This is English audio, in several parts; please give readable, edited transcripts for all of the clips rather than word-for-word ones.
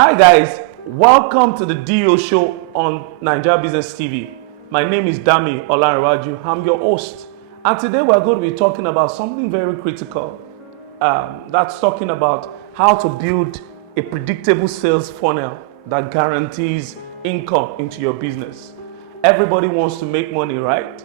Hi guys, welcome to the DO show on Nigeria Business TV. My name is Dami Olanrewaju. I'm your host. And today we're going to be talking about something very critical. That's talking about how to build a predictable sales funnel that guarantees income into your business. Everybody wants to make money, right?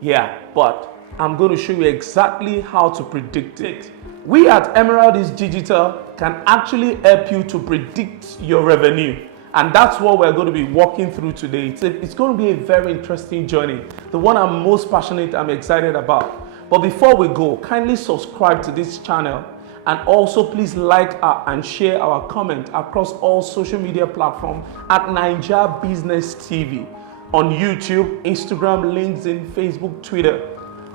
Yeah, but I'm going to show you exactly how to predict it. We at Emerald is Digital can actually help you to predict your revenue. And that's what we're going to be walking through today. It's going to be a very interesting journey. The one I'm most passionate, I'm excited about. But before we go, kindly subscribe to this channel. And also please like and share our comment across all social media platforms at Nigeria Business TV. On YouTube, Instagram, LinkedIn, Facebook, Twitter.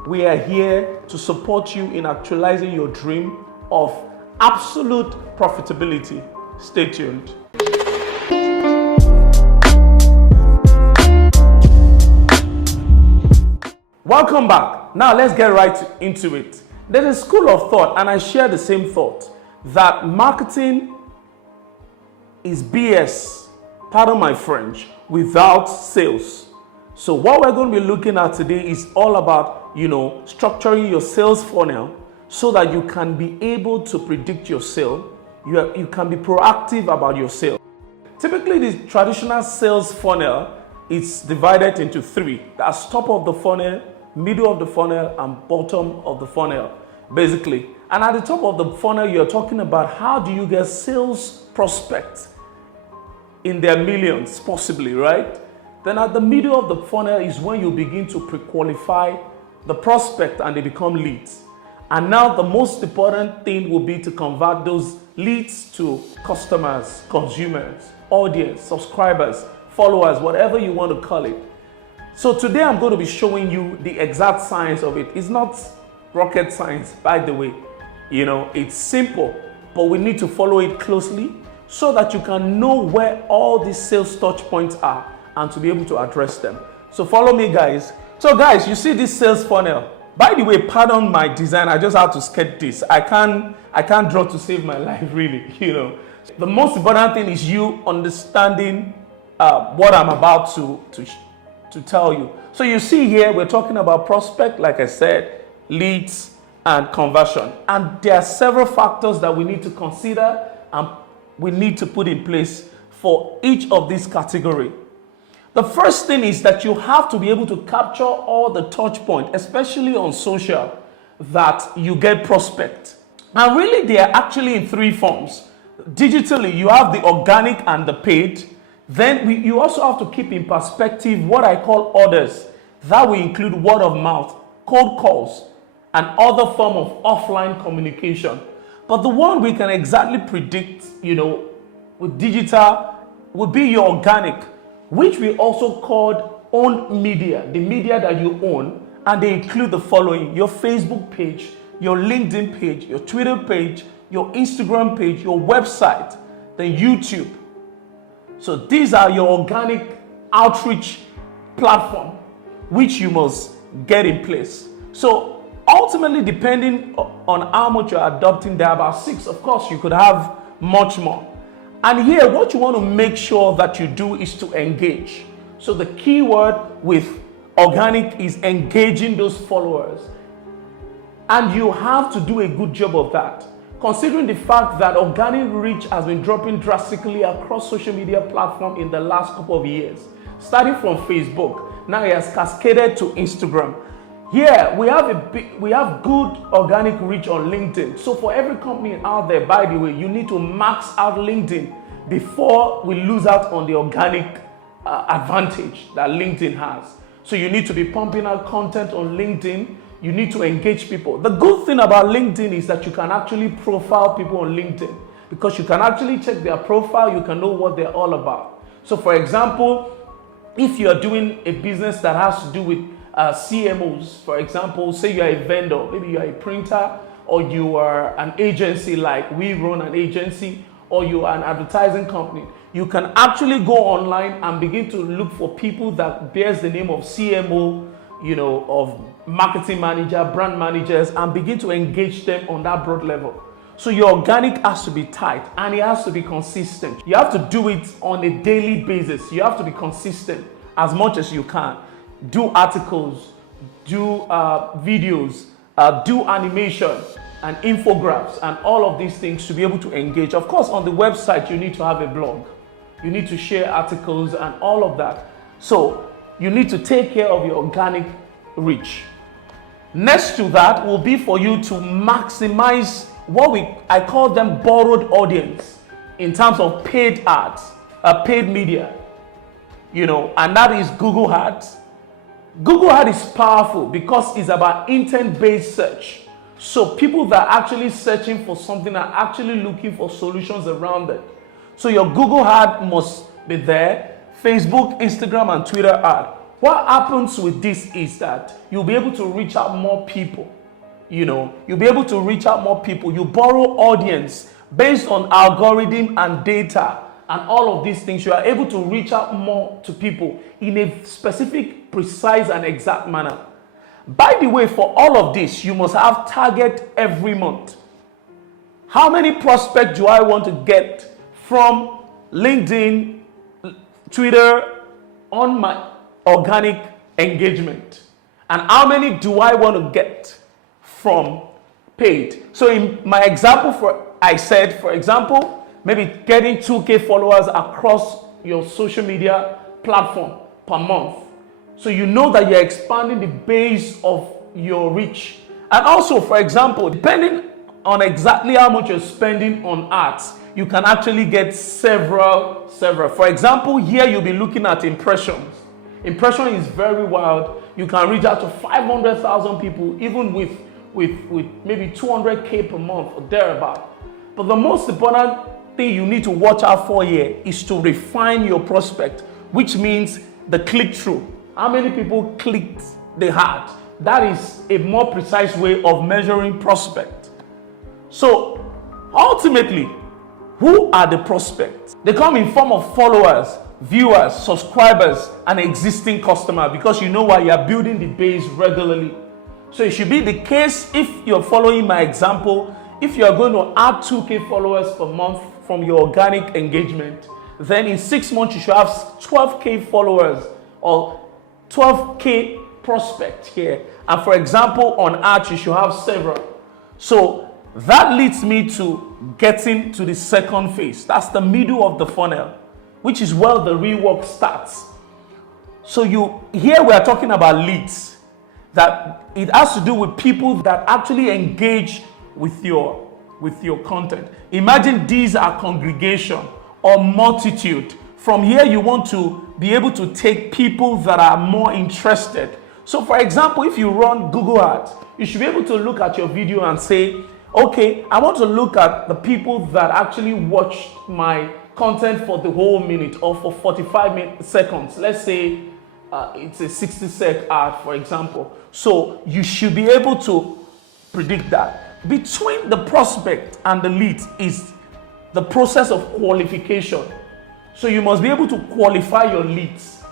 We are here to support you in actualizing your dream of absolute profitability. Stay tuned. Welcome back. Now let's get right into it. There's a school of thought, and I share the same thought, that marketing is BS, pardon my French, without sales. So what we're going to be looking at today is all about, structuring your sales funnel so that you can be able to predict your sale. You can be proactive about your sale. Typically, the traditional sales funnel is divided into three. That's top of the funnel, middle of the funnel, and bottom of the funnel, basically. And at the top of the funnel, you're talking about how do you get sales prospects in their millions, possibly, right? Then at the middle of the funnel is when you begin to pre-qualify the prospect and they become leads. And now the most important thing will be to convert those leads to customers, consumers, audience, subscribers, followers, whatever you want to call it. So today I'm going to be showing you the exact science of it. It's not rocket science, by the way. It's simple, but we need to follow it closely so that you can know where all these sales touch points are and to be able to address them. So follow me, guys. So guys, you see this sales funnel. By the way, pardon my design. I just had to sketch this. I can't draw to save my life, really. The most important thing is you understanding what I'm about to tell you. So you see here, we're talking about prospect, like I said, leads, and conversion. And there are several factors that we need to consider and we need to put in place for each of these categories. The first thing is that you have to be able to capture all the touch points, especially on social, that you get prospect. And really, they are actually in three forms. Digitally, you have the organic and the paid. Then you also have to keep in perspective what I call orders. That will include word of mouth, cold calls, and other form of offline communication. But the one we can exactly predict, with digital would be your organic, which we also call owned media, the media that you own, and they include the following: your Facebook page, your LinkedIn page, your Twitter page, your Instagram page, your website, then YouTube. So these are your organic outreach platform, which you must get in place. So ultimately, depending on how much you're adopting, there are about 6. Of course, you could have much more. And here, what you want to make sure that you do is to engage. So the key word with organic is engaging those followers. And you have to do a good job of that. Considering the fact that organic reach has been dropping drastically across social media platforms in the last couple of years, starting from Facebook, now it has cascaded to Instagram. Here, we have good organic reach on LinkedIn. So for every company out there, by the way, you need to max out LinkedIn before we lose out on the organic advantage that LinkedIn has. So you need to be pumping out content on LinkedIn. You need to engage people. The good thing about LinkedIn is that you can actually profile people on LinkedIn, because you can actually check their profile. You can know what they're all about. So for example, if you're doing a business that has to do with CMOs, for example, say you're a vendor, maybe you're a printer, or you are an agency like we run an agency, or you are an advertising company, you can actually go online and begin to look for people that bears the name of CMO, of marketing manager, brand managers, and begin to engage them on that broad level. So your organic has to be tight and it has to be consistent. You have to do it on a daily basis. You have to be consistent as much as you can. Do articles, do videos, do animation and infographics and all of these things to be able to engage. Of course, on the website, you need to have a blog. You need to share articles and all of that. So you need to take care of your organic reach. Next to that will be for you to maximize I call them borrowed audience in terms of paid ads, paid media, and that is Google Ads. Google Ads is powerful because it's about intent-based search. So people that are actually searching for something are actually looking for solutions around it. So your Google ad must be there, Facebook, Instagram, and Twitter ad. What happens with this is that you'll be able to reach out more people. You'll be able to reach out more people. You borrow audience based on algorithm and data and all of these things. You are able to reach out more to people in a specific, precise, and exact manner. By the way, for all of this, you must have target every month. How many prospects do I want to get from LinkedIn, Twitter, on my organic engagement? And how many do I want to get from paid? So in my example, I said, for example, maybe getting 2K followers across your social media platform per month. So you know that you're expanding the base of your reach. And also, for example, depending on exactly how much you're spending on ads, you can actually get several. For example, here you'll be looking at impressions. Impression is very wild. You can reach out to 500,000 people, even with maybe 200K per month or thereabout. But the most important thing you need to watch out for here is to refine your prospect, which means the click-through. How many people clicked the ad? That is a more precise way of measuring prospect. So ultimately, who are the prospects? They come in form of followers, viewers, subscribers, and existing customer, because you know why you are building the base regularly. So it should be the case, if you're following my example, if you are going to add 2K followers per month from your organic engagement, then in 6 months you should have 12K followers or 12K prospect here. And for example, on ads, you should have several. So that leads me to getting to the second phase. That's the middle of the funnel, which is where the real work starts. So here we are talking about leads. That it has to do with people that actually engage with your content. Imagine these are congregation or multitude. From here, you want to be able to take people that are more interested. So for example, if you run Google Ads, you should be able to look at your video and say, okay, I want to look at the people that actually watched my content for the whole minute or for 45 seconds. Let's say it's a 60-sec ad, for example. So you should be able to predict that. Between the prospect and the lead is the process of qualification. So you must be able to qualify your leads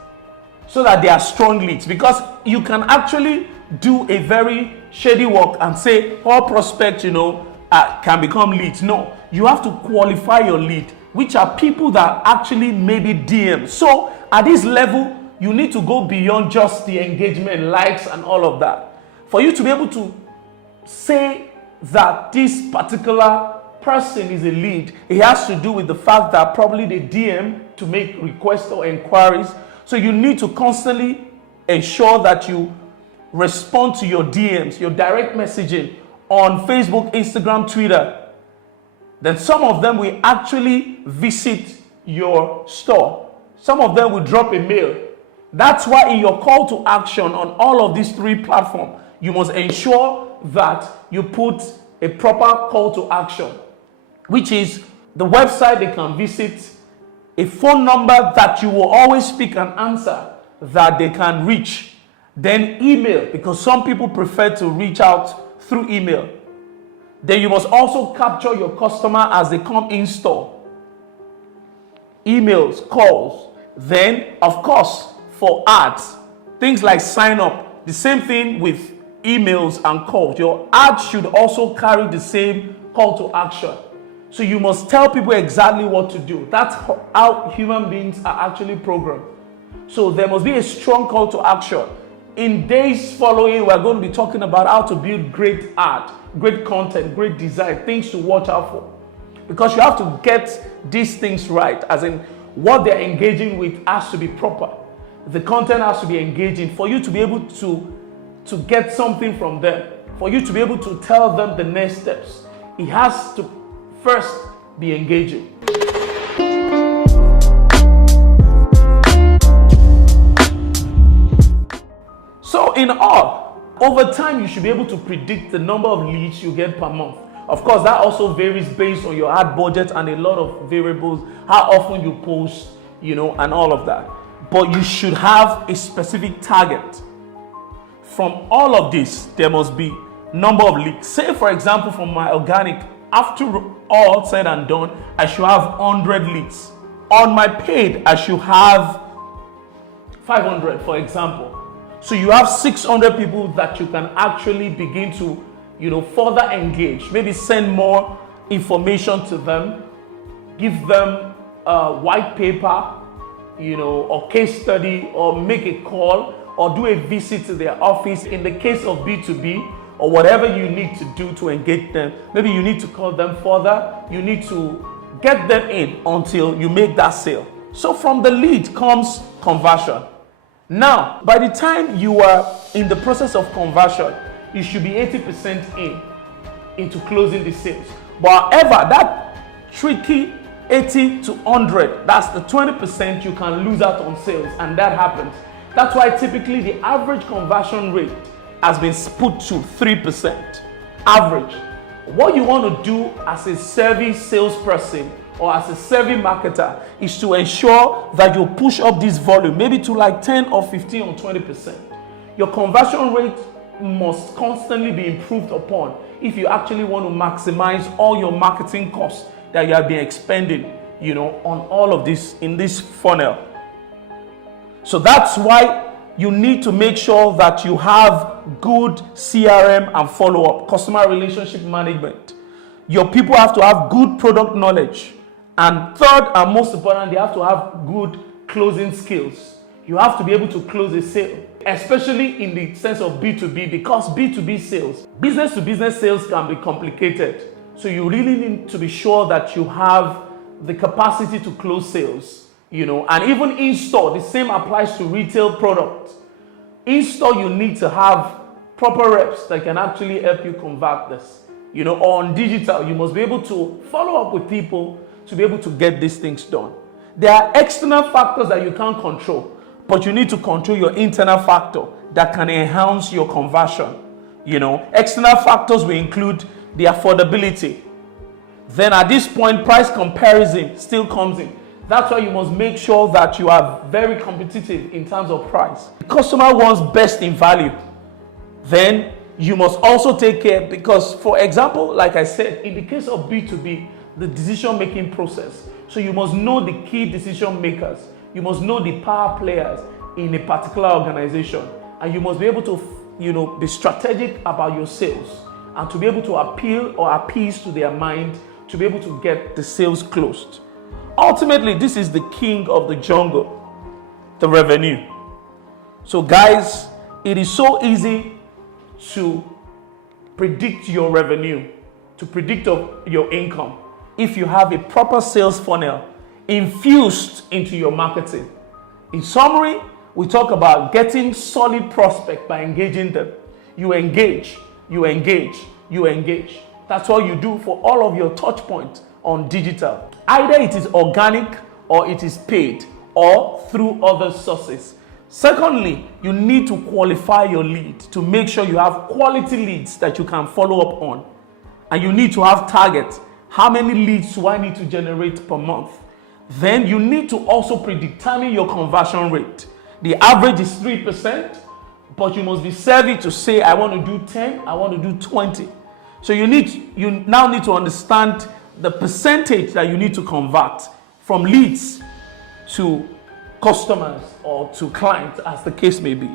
so that they are strong leads, because you can actually do a very shady work and say all prospects, can become leads. No, you have to qualify your lead, which are people that actually maybe DM. So at this level, you need to go beyond just the engagement, likes, and all of that. For you to be able to say that this particular person is a lead, it has to do with the fact that probably they DM to make requests or inquiries. So you need to constantly ensure that you respond to your DMs, your direct messaging on Facebook, Instagram, Twitter. Then some of them will actually visit your store. Some of them will drop a mail. That's why in your call to action on all of these 3 platforms, you must ensure that you put a proper call to action, which is the website they can visit, a phone number that you will always pick and answer that they can reach, then email, because some people prefer to reach out through email. Then you must also capture your customer as they come in store. Emails, calls. Then, of course, for ads, things like sign up, the same thing with emails and calls. Your ads should also carry the same call to action. So you must tell people exactly what to do. That's how human beings are actually programmed. So there must be a strong call to action. In days following, we're going to be talking about how to build great art, great content, great design, things to watch out for. Because you have to get these things right, as in what they're engaging with has to be proper. The content has to be engaging for you to be able to get something from them, for you to be able to tell them the next steps. It has to first be engaging. So in all, over time, you should be able to predict the number of leads you get per month. Of course, that also varies based on your ad budget and a lot of variables, how often you post, and all of that. But you should have a specific target. From all of this, there must be number of leads. Say, for example, from my organic, after all said and done, I should have 100 leads. On my paid, I should have 500, for example. So you have 600 people that you can actually begin to, further engage. Maybe send more information to them, give them a white paper, or case study, or make a call, or do a visit to their office. In the case of B2B, or whatever you need to do to engage them, maybe you need to call them further, you need to get them in until you make that sale. So from the lead comes conversion. Now, by the time you are in the process of conversion, you should be 80% into closing the sales. But however, that tricky 80 to 100, that's the 20% you can lose out on sales, and that happens. That's why typically the average conversion rate has been put to 3%. Average. What you want to do as a service salesperson or as a service marketer is to ensure that you push up this volume, maybe to like 10 or 15 or 20%. Your conversion rate must constantly be improved upon if you actually want to maximize all your marketing costs that you have been expending, on all of this in this funnel. So that's why you need to make sure that you have good CRM and follow-up, customer relationship management. Your people have to have good product knowledge. And third and most important, they have to have good closing skills. You have to be able to close a sale, especially in the sense of B2B, because B2B sales, business to business sales can be complicated. So you really need to be sure that you have the capacity to close sales. And even in store, the same applies to retail products. In store, you need to have proper reps that can actually help you convert this. Or on digital, you must be able to follow up with people to be able to get these things done. There are external factors that you can't control, but you need to control your internal factor that can enhance your conversion. External factors will include the affordability. Then at this point, price comparison still comes in. That's why you must make sure that you are very competitive in terms of price. The customer wants best in value. Then you must also take care, because, for example, like I said, in the case of B2B, the decision-making process. So you must know the key decision makers. You must know the power players in a particular organization. And you must be able to, be strategic about your sales and to be able to appeal or appease to their mind to be able to get the sales closed. Ultimately, this is the king of the jungle, the revenue. So guys, it is so easy to predict your revenue, to predict your income, if you have a proper sales funnel infused into your marketing. In summary, we talk about getting solid prospect by engaging them. You engage, you engage, you engage. That's what you do for all of your touch points on digital. Either it is organic or it is paid or through other sources. Secondly, you need to qualify your lead to make sure you have quality leads that you can follow up on. And you need to have targets. How many leads do I need to generate per month? Then you need to also predetermine your conversion rate. The average is 3%, but you must be savvy to say, I want to do 10, I want to do 20. So you now need to understand the percentage that you need to convert from leads to customers or to clients, as the case may be.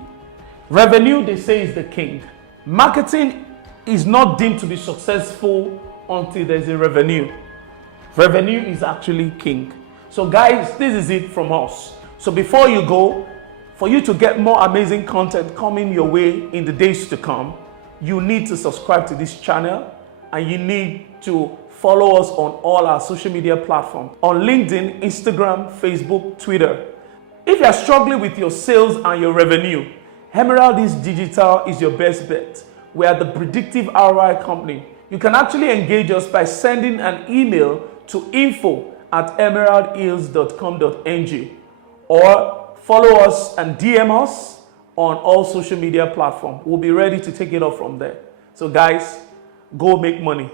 Revenue, they say, is the king. Marketing is not deemed to be successful until there's a revenue. Revenue is actually king. So guys, this is it from us. So before you go, for you to get more amazing content coming your way in the days to come, you need to subscribe to this channel and you need to follow us on all our social media platforms, on LinkedIn, Instagram, Facebook, Twitter. If you are struggling with your sales and your revenue, Emerald East Digital is your best bet. We are the predictive ROI company. You can actually engage us by sending an email to info@emeraldhills.com.ng or follow us and DM us on all social media platforms. We'll be ready to take it up from there. So guys, go make money.